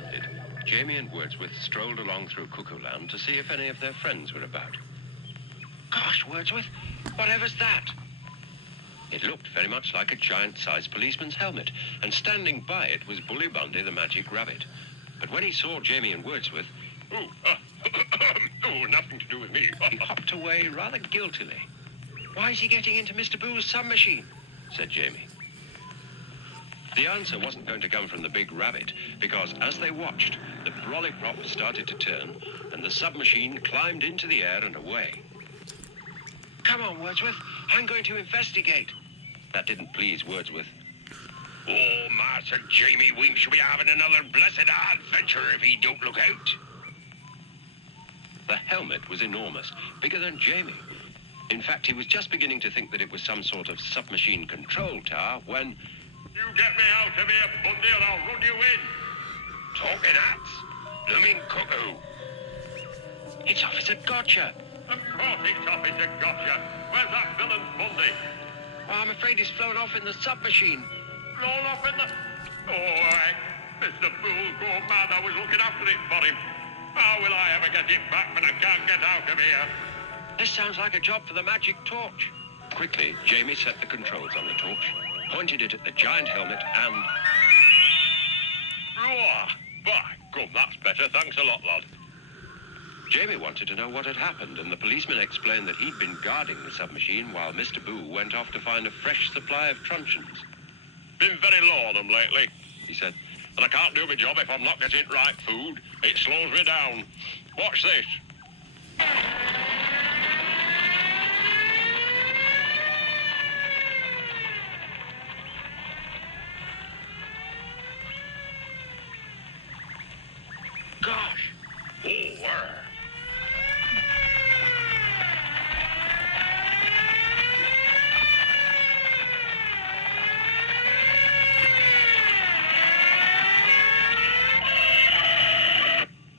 landed, Jamie and Wordsworth strolled along through Cuckoo Land to see if any of their friends were about. Gosh, Wordsworth, whatever's that? It looked very much like a giant-sized policeman's helmet, and standing by it was Bully Bundy the magic rabbit. But when he saw Jamie and Wordsworth, Oh, nothing to do with me. he hopped away rather guiltily. Why is he getting into Mr. Boo's submachine? Said Jamie. The answer wasn't going to come from the big rabbit, because as they watched, the brolly prop started to turn, and the submachine climbed into the air and away. Come on, Wordsworth. I'm going to investigate. That didn't please Wordsworth. Oh, Master Jamie Wink shall be having another blessed adventure if he don't look out. The helmet was enormous, bigger than Jamie. In fact, he was just beginning to think that it was some sort of submachine control tower when... You get me out of here, Bundy, or I'll run you in. Talking hats. Blooming cuckoo. It's Officer Gotcha. Of course it's Officer Gotcha. Where's that villain Bundy? Oh, I'm afraid he's flown off in the submachine. Blown off in the... Oh, Mr. Fool, go mad. I was looking after it for him. How will I ever get it back when I can't get out of here? This sounds like a job for the magic torch. Quickly, Jamie set the controls on the torch, pointed it at the giant helmet, and... Roar! By gum, that's better. Thanks a lot, lad. Jamie wanted to know what had happened, and the policeman explained that he'd been guarding the submachine while Mr. Boo went off to find a fresh supply of truncheons. Been very low on them lately, He said, and I can't do my job if I'm not getting right food. It slows me down. Watch this. Gosh. Over.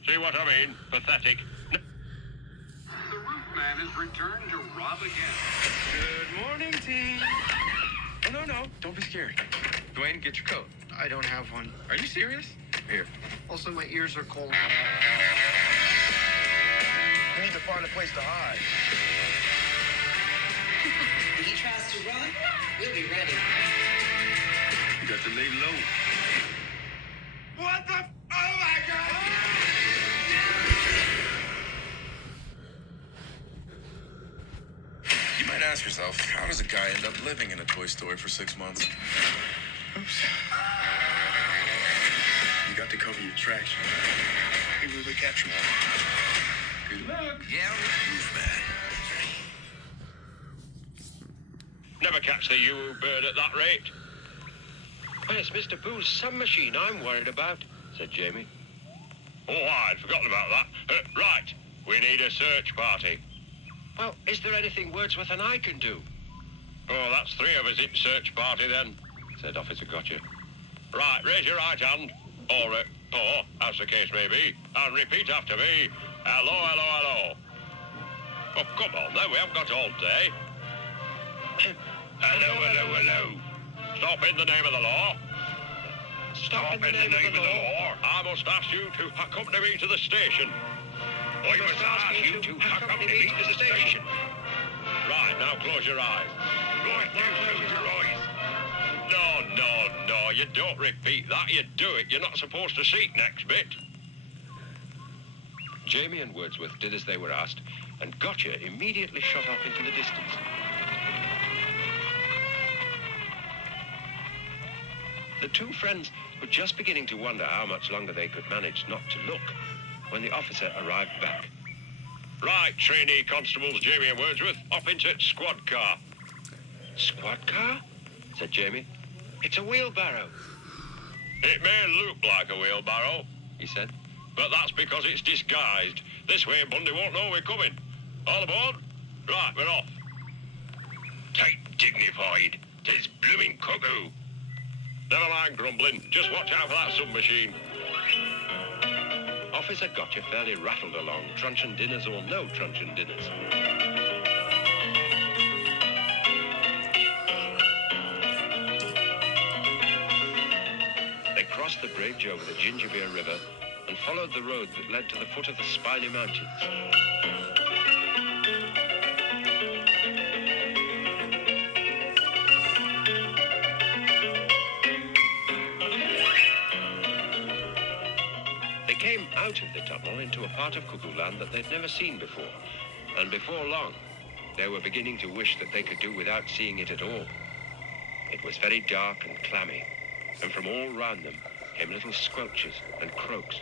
See what I mean? Pathetic. The roof man has returned to rob again. Good morning, team. Oh, no, don't be scared. Dwayne, get your coat. I don't have one. Are you serious? Here. Also, my ears are cold. We need to find a place to hide. When he tries to run, we'll be ready. You got to lay low. What the? Oh, my God! You might ask yourself, how does a guy end up living in a toy store for 6 months? Oops. You got to cover your tracks. Maybe we'll catch him. Good luck. Yeah, roof man. Never catch the yoo bird at that rate. Well, it's Mr. Boo's submachine I'm worried about, said Jamie. Oh, I'd forgotten about that. Right, we need a search party. Well, is there anything Wordsworth and I can do? Oh, that's 3 of us in search party then, said Officer Gotcha. Right, raise your right hand, or paw, as the case may be, and repeat after me. Hello, hello, hello. Oh, come on then, we haven't got all day. Hello, hello, hello. Stop in the name of the law. Stop in the name of the law. I must ask you to accompany me to the station. I must ask you to accompany me to the station. Right, now close your eyes. Right, now close your eyes. No, you don't repeat that. You do it. You're not supposed to seek next bit. Jamie and Wordsworth did as they were asked, and Gotcha immediately shot off into the distance. The two friends were just beginning to wonder how much longer they could manage not to look when the officer arrived back. Right, trainee constables Jamie and Wordsworth, up into squad car. Squad car? Said Jamie. It's a wheelbarrow. It may look like a wheelbarrow, He said. but that's because it's disguised. This way Bundy won't know we're coming. All aboard? Right, we're off. Tight dignified. 'Tis blooming cuckoo. Never mind grumbling. Just watch out for that submachine. Officer Gotcha fairly rattled along, truncheon dinners or no truncheon dinners. They crossed crossed the bridge over the Gingerbeer River and followed the road that led to the foot of the Spiny Mountains. They came out of the tunnel into a part of Cuckoo Land that they'd never seen before, and before long, they were beginning to wish that they could do without seeing it at all. It was very dark and clammy, and from all round them came little squelches and croaks.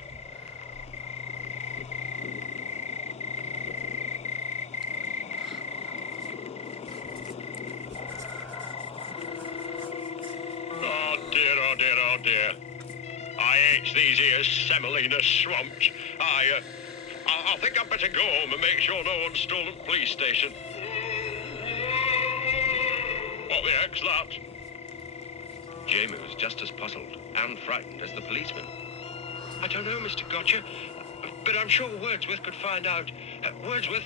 Oh dear, oh dear. I hate these here semolina swamps. I think I'd better go home and make sure no one's stolen the police station. What the heck's that? Jamie was just as puzzled and frightened as the policeman. I don't know, Mr. Gotcha, but I'm sure Wordsworth could find out. Wordsworth,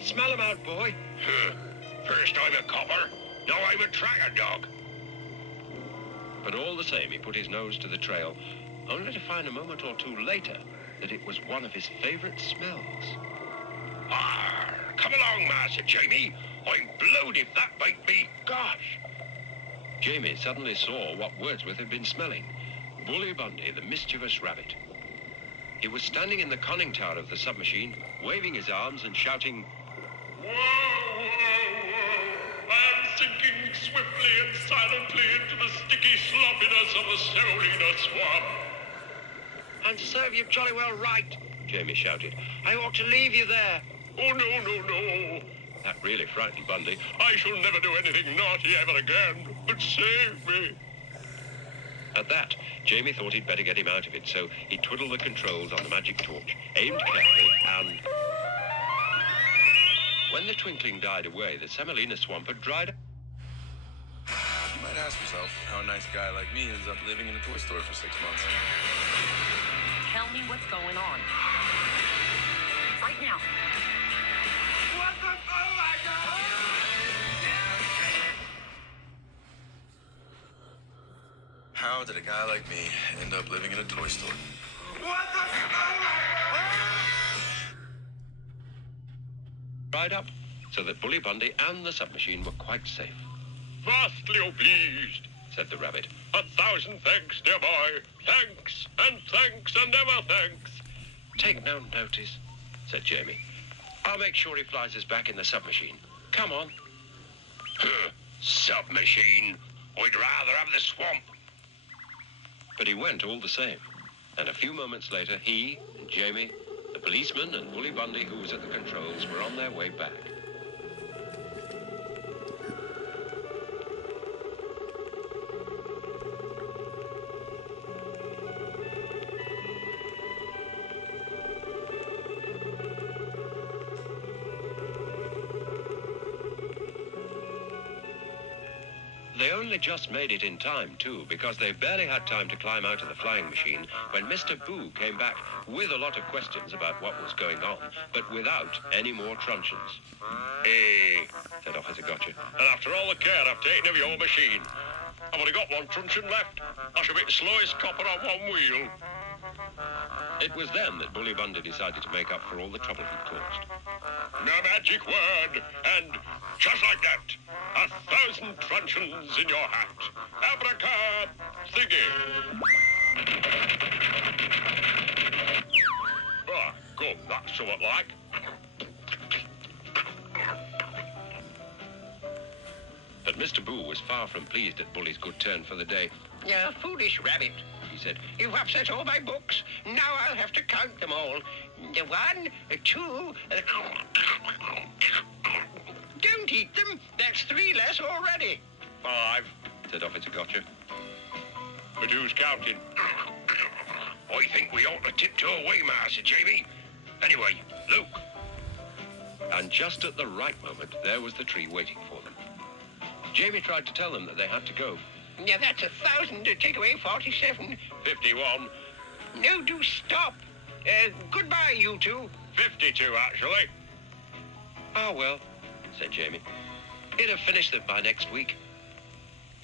smell him out, boy. First I'm a copper, now I'm a tracker dog. But all the same, he put his nose to the trail, only to find a moment or two later that it was one of his favorite smells. Come along, Master Jamie. I'm blowed if that bite me. Gosh. Jamie suddenly saw what Wordsworth had been smelling. Bully Bundy, the mischievous rabbit. He was standing in the conning tower of the submachine, waving his arms and shouting, Whoa, whoa, whoa. I'm sinking swiftly and silently into the sticky sloppiness of the semolina swamp. And serve you jolly well right, Jamie shouted. I ought to leave you there. Oh, no. That really frightened Bundy. I shall never do anything naughty ever again, but save me. At that, Jamie thought he'd better get him out of it, so he twiddled the controls on the magic torch, aimed carefully, and... when the twinkling died away, the semolina swamp had dried up. You might ask yourself how a nice guy like me ends up living in a toy store for 6 months. Tell me what's going on. Right now. What the? Oh my God! How did a guy like me end up living in a toy store? What the? Oh my Dried up, so that Bully Bundy and the submachine were quite safe. Vastly obliged, Said the rabbit. 1,000 thanks, dear boy. Thanks and ever thanks. Take no notice, said Jamie. I'll make sure he flies us back in the submachine. Come on. Submachine. I'd rather have the swamp. But he went all the same. And a few moments later, he and Jamie, the policeman and Bully Bundy, who was at the controls, were on their way back. They only just made it in time, too, because they barely had time to climb out of the flying machine when Mr. Boo came back with a lot of questions about what was going on, but without any more truncheons. Hey, Said Officer Gotcha. and after all the care I've taken of your machine, I've only got one truncheon left. I shall be the slowest copper on one wheel. It was then that Bully Bundy decided to make up for all the trouble he'd caused. No magic word, and just like that, 1,000 truncheons in your hat. Abracad thingy. Ah, good, that's somewhat like. But Mr. Boo was far from pleased at Bully's good turn for the day. You foolish rabbit. He said, You've upset all my books. Now I'll have to count them all. 1, 2... Don't eat them. That's 3 less already. 5. said Officer Gotcha. But who's counting? I think we ought to tiptoe away, Master Jamie. Anyway, look. And just at the right moment, there was the tree waiting for them. Jamie tried to tell them that they had to go. Yeah, that's 1,000 to take away 47. 51. No, do stop. Goodbye, you two. 52, actually. Ah, well, said Jamie. He'd have finished them by next week.